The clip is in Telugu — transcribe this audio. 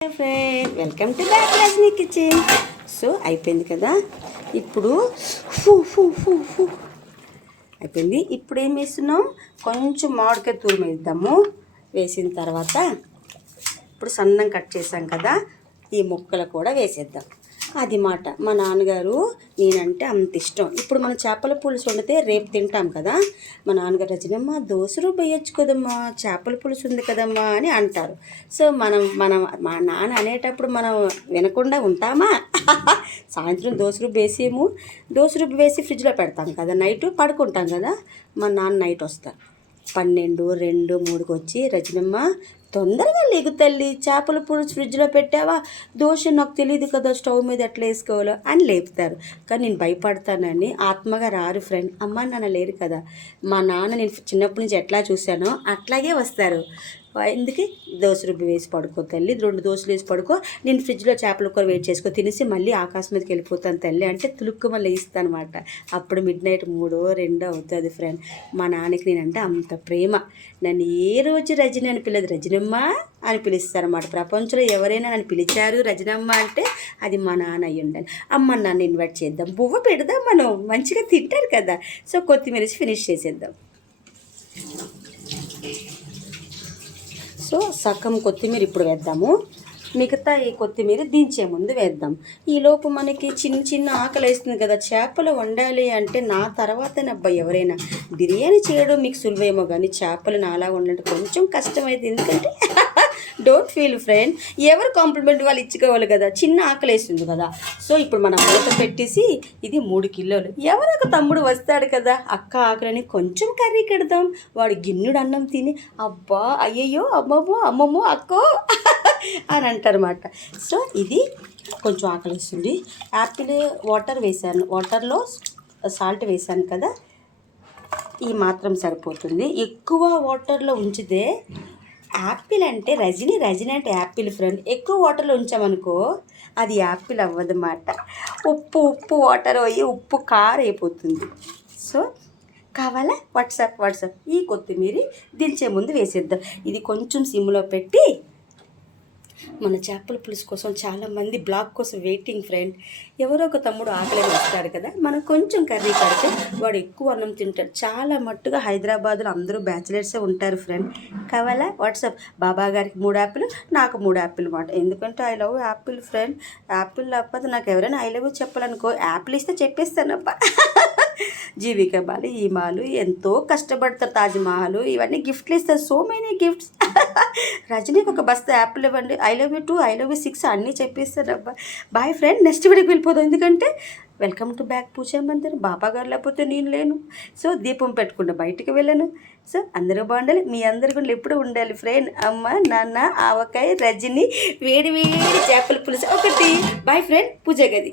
Friend welcome to back Rajini Kitchen. So అయిపోయింది కదా, ఇప్పుడు ఫూ ఫూ ఫూ ఫూ అయిపోయింది. ఇప్పుడు ఏం వేస్తున్నాం, కొంచెం మామిడికాయ తురుము వేద్దాము. వేసిన తర్వాత ఇప్పుడు సన్నం కట్ చేసాం కదా, ఈ ముక్కలు కూడా వేసేద్దాం. అది మాట, మా నాన్నగారు నేనంటే అంత ఇష్టం. ఇప్పుడు మనం చేపల పులుసు వండితే రేపు తింటాం కదా, మా నాన్నగారు రజనమ్మ దోసరు వేయచ్చు కదమ్మా, చేపల పులుసు ఉంది కదమ్మా అని అంటారు. సో మనం మా నాన్న అనేటప్పుడు మనం వినకుండా ఉంటామా? సాయంత్రం దోసరుబ్బు వేసేము, దోసరుబ్బు వేసి ఫ్రిడ్జ్లో పెడతాం కదా, నైట్ పడుకుంటాం కదా. మా నాన్న నైట్ వస్తారు 12, 2, 3కి వచ్చి, రజనమ్మ తొందరగా లేగు తల్లి, చేపల పులుసు ఫ్రిడ్జ్లో పెట్టావా, దోశ నాకు తెలియదు కదా స్టవ్ మీద ఎట్లా వేసుకోవాలో అని లేపుతారు. కానీ నేను భయపడతానని ఆత్మగా రారు ఫ్రెండ్. అమ్మ నాన్న లేరు కదా, మా నాన్న నేను చిన్నప్పటి నుంచి ఎట్లా చూశానో అట్లాగే వస్తారు. ఎందుకు దోశ రుబ్బి వేసి పడుకో తల్లి, 2 దోశలు వేసి పడుకో, నేను ఫ్రిడ్జ్లో చేపల కూర వెయిట్ చేసుకో, తినేసి మళ్ళీ ఆకాశం మీదకి వెళ్ళిపోతాను తల్లి అంటే తులుక్కు మళ్ళీ ఇస్తాను అనమాట. అప్పుడు మిడ్ నైట్ 3, 2 అవుతుంది ఫ్రెండ్. మా నాన్నకి నేనంటే అంత ప్రేమ. నన్ను ఏ రోజు రజని అని పిల్లదు, రజనమ్మ అని పిలుస్తారన్నమాట. ప్రపంచంలో ఎవరైనా నన్ను పిలిచారు రజనమ్మ అంటే అది మా నాన్న అయ్యి ఉండాలి. అమ్మ నన్ను ఇన్వైట్ చేద్దాం, బువ్వ పెడదాం, మనం మంచిగా తింటారు కదా. సో కొత్తిమీర ఫినిష్ చేసేద్దాం. సో సగం కొత్తిమీర ఇప్పుడు వేద్దాము, మిగతా ఈ కొత్తిమీర దించే ముందు వేద్దాం. ఈలోపు మనకి చిన్న చిన్న ఆకలి వేస్తుంది కదా, చేపలు వండాలి అంటే నా తర్వాతనబ్బా ఎవరైనా. బిర్యానీ చేయడం మీకు సులువేమో కానీ చేపలు నాలా వండడం కొంచెం కష్టమైంది. ఎందుకంటే డోంట్ ఫీల్ ఫ్రెండ్, ఎవరు కాంప్లిమెంట్ వాళ్ళు ఇచ్చుకోవాలి కదా, చిన్న ఆకలి వేస్తుంది కదా. సో ఇప్పుడు మనం మూత పెట్టేసి, ఇది 3 కిలోలు. ఎవరో ఒక తమ్ముడు వస్తాడు కదా, అక్క ఆకలిని కొంచెం కర్రీ కడదాం, వాడు గిన్నెడు అన్నం తిని అబ్బా అయ్యయ్యో అమ్మమ్మో అక్కో అని అంటారన్నమాట. సో ఇది కొంచెం ఆకలి వేస్తుంది. యాపిల్ వాటర్ వేసాను, వాటర్లో సాల్ట్ వేసాను కదా, ఈ మాత్రం సరిపోతుంది. ఎక్కువ వాటర్లో ఉంచితే యాపిల్ అంటే రజని అంటే యాపిల్ ఫ్రెండ్. ఎక్కువ వాటర్లో ఉంచామనుకో అది యాపిల్ అవ్వదన్నమాట. ఉప్పు వాటర్ అయ్యి ఉప్పు కారం అయిపోతుంది. సో కావాలా వాట్సాప్ ఈ కొత్తిమీర దించే ముందు వేసేద్దాం. ఇది కొంచెం సిమ్లో పెట్టి, మన చేపల పులుసు కోసం చాలామంది బ్లాగ్ కోసం వెయిటింగ్ ఫ్రెండ్. ఎవరో ఒక తమ్ముడు ఆకలి వస్తాడు కదా, మనం కొంచెం కర్రీ కడితే వాడు ఎక్కువ అన్నం తింటాడు. చాలా మట్టుగా హైదరాబాద్లో అందరూ బ్యాచిలర్సే ఉంటారు ఫ్రెండ్. కావాలా వాట్సాప్. బాబా గారికి 3 యాపిల్, నాకు 3 యాపిల్ మాట. ఎందుకంటే I love Apple friend. Apple లేకపోతే నాకు ఎవరైనా ఐ లవ్ చెప్పాలనుకో, యాపిల్ ఇస్తే చెప్పేస్తానబ్బా. జీవిక మాలు, ఈ మాలు ఎంతో కష్టపడతారు, తాజ్మహల్ ఇవన్నీ గిఫ్ట్లు ఇస్తారు, సో మెనీ గిఫ్ట్స్. రజనీకి ఒక బస్తా యాపిల్ ఇవ్వండి, I love you 2, I love you 6 అన్నీ చెప్పేస్తారు అబ్బా. బాయ్ ఫ్రెండ్, నెక్స్ట్ వీడియోకి వెళ్ళిపోదాం. ఎందుకంటే వెల్కమ్ టు బ్యాక్ పూజా మందిర్. బాబా గారు లేకపోతే నేను లేను. సో దీపం పెట్టుకుంటా బయటికి వెళ్ళను. సో అందరూ బాగుండాలి, మీ అందరి గుండెలు ఎప్పుడు ఉండాలి ఫ్రెండ్. అమ్మ నాన్న ఆవకాయ రజని వేడి చేపల పులుసు ఒకటి. బాయ్ ఫ్రెండ్, పూజ గది.